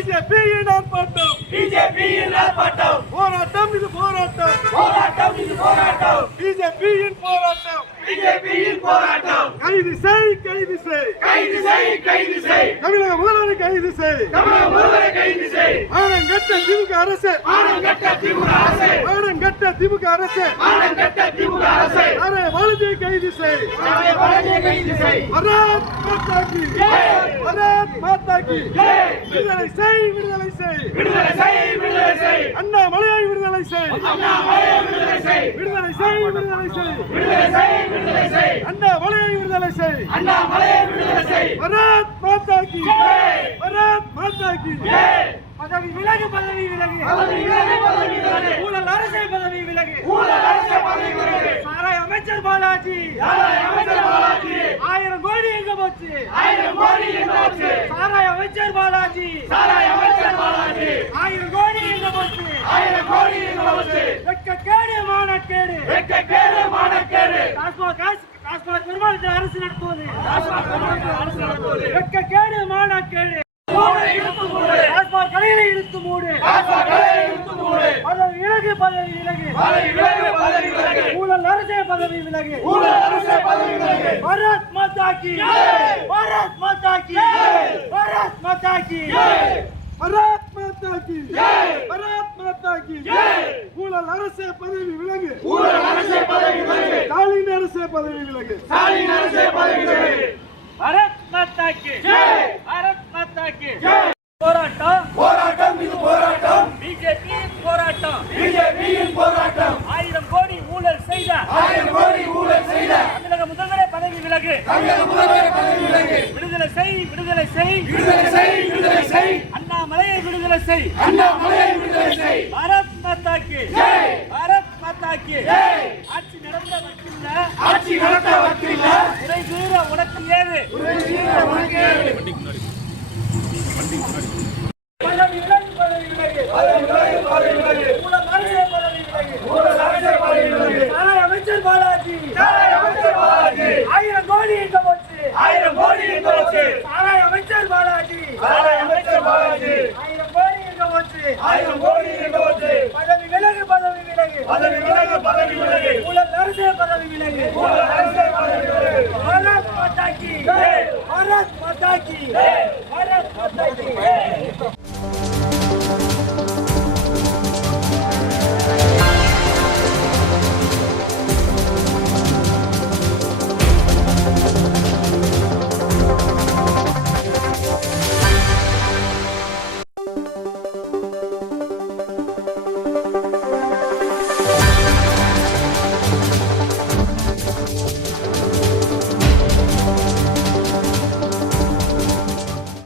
பிஜேபியின் ஆர்ப்பாட்டம் பிஜேபியின் ஆர்ப்பாட்டம் போராட்டம் இது போராட்டம் போராட்டம் இது போராட்டம் பிஜேபியின் போராட்டம் பிஜேபியின் போராட்டம் கைது செய் கைது செய் கைது செய் கைது செய் தமிழக முதல்வரை கைது செய் தமிழக முதல்வரை கைது செய் மானங்கெட்ட திமுக அரசு மானங்கெட்ட திமுக அரசு மானங்கெட்ட திமுக அரசு மானங்கெட்ட திமுக அரசு அரே வாலஜியை கைது செய் அரே வாலஜியை கைது செய் பாரத் மாதா கி ஜெய் பாரத் மாதா கி ஜெய் விடுதலை செய் விடுதலை செய் விடுதலை செய் விடுதலை செய் அண்ணாமலையை விடுதலை செய் அண்ணாமலையை விடுதலை செய் விடுதலை செய் விடுதலை செய் விடுதலை செய் விடுதலை செய் அண்ணாமலையை விடுதலை செய் அண்ணாமலையை விடுதலை செய் பாரத் மாதா கி ஜெய் பாரத் மாதா கி ஜெய் பதவி விலகு பதவி விலகு பதவி விலகு பதவி விலகு ஊழல் அரசே பதவி விலகு ஊழல் அரசு பதவி விலகு சாராய் அமைச்சர் பாலாஜி சாராய் அமைச்சர் பாலாஜி 1000 கோடி எங்க போச்சு 1000 கோடி எங்க போச்சு சாராய் அமைச்சர் பாலாஜி சாராய் அமைச்சர் பாலாஜி 1000 கோடி எங்க போச்சு 1000 கோடி எங்க போச்சு வெட்கக்கேடு மானக்கேடு வெட்கக்கேடு மானக்கேடு டாஸ்மாக் நிர்வாகத்தில் அரசு நடத்துவது அரசு நடத்துவது வெட்கக்கேடு மானக்கேடு மூடு இழுத்து மூடு டாஸ்மாக் கடைகளை இழுத்து மூடு ஆஸ்பாக்களை இழுத்து மூடு பதவி விலகு பதவி விலகு பதவி விலகு பதவி விலகு ஊழல் அரசே பதவி விலகு ஊழல் அரசு பதவி விலகு பாரத் மாதா கி ஜெய் பாரத் மாதா கி ஜெய் பாரத் மாதா கி ஜெய் பாரத் மாதா கி ஜெய் பாரத் மாதா கி ஜெய் ஊழல் அரசே பதவி விலகு ஊழல் அரசு பதவி விலகு ஸ்டாலின் அரசே பதவி விலகு ஸ்டாலின் அரசு பதவி விலகு பாரத் மாதா கி ஜெய் பாரத் மாதா கி ஜெய் போராட்டம் போராட்டம் இது போராட்டம் பிஜேபி போராட்டம் பிஜேபியின் போராட்டம் 1000 கோடி ஊழல் செய்த 1000 கோடி ஊழல் செய்த தமிழக முதல்வரே பதவி விலகு தமிழக முதல்வர் பதவி விலகு விடுதலை செய் விடுதலை செய் விடுதலை செய் விடுதலை செய் அண்ணாமலையை விடுதலை செய் அண்ணாமலையை விடுதலை செய் பாரத் மாதா கி ஜெய் பாரத் மாதா கி ஜெய் ஆட்சி நடத்த வக்கில்ல ஆட்சி நடத்த வக்கில்ல உரை தீர உனக்கு ஏது பதவி விலகு பதவி விலகு பதவி விலகு பதவி விலகு ஊழல் அரசே பதவி விலகு ஊழல் அரசு பதவி விலகு சாராய் அமைச்சர் பாலாஜி சாராய் அமைச்சர் பாலாஜி 1000 கோடி எங்க போச்சு 1000 கோடி எங்க போச்சு சாராய் அமைச்சர் பாலாஜி சாராய் அமைச்சர் பாலாஜி 1000 கோடி எங்க போச்சு 1000 கோடி எங்க போச்சு பதவி விலகு பதவி விலகு பதவி விலகு பதவி விலகு ஊழல் அரசே பதவி விலகு ஊழல் அரசு பதவி விலகு பாரத் மாதா கி ஜெய் பாரத் மாதா கி ஜெய்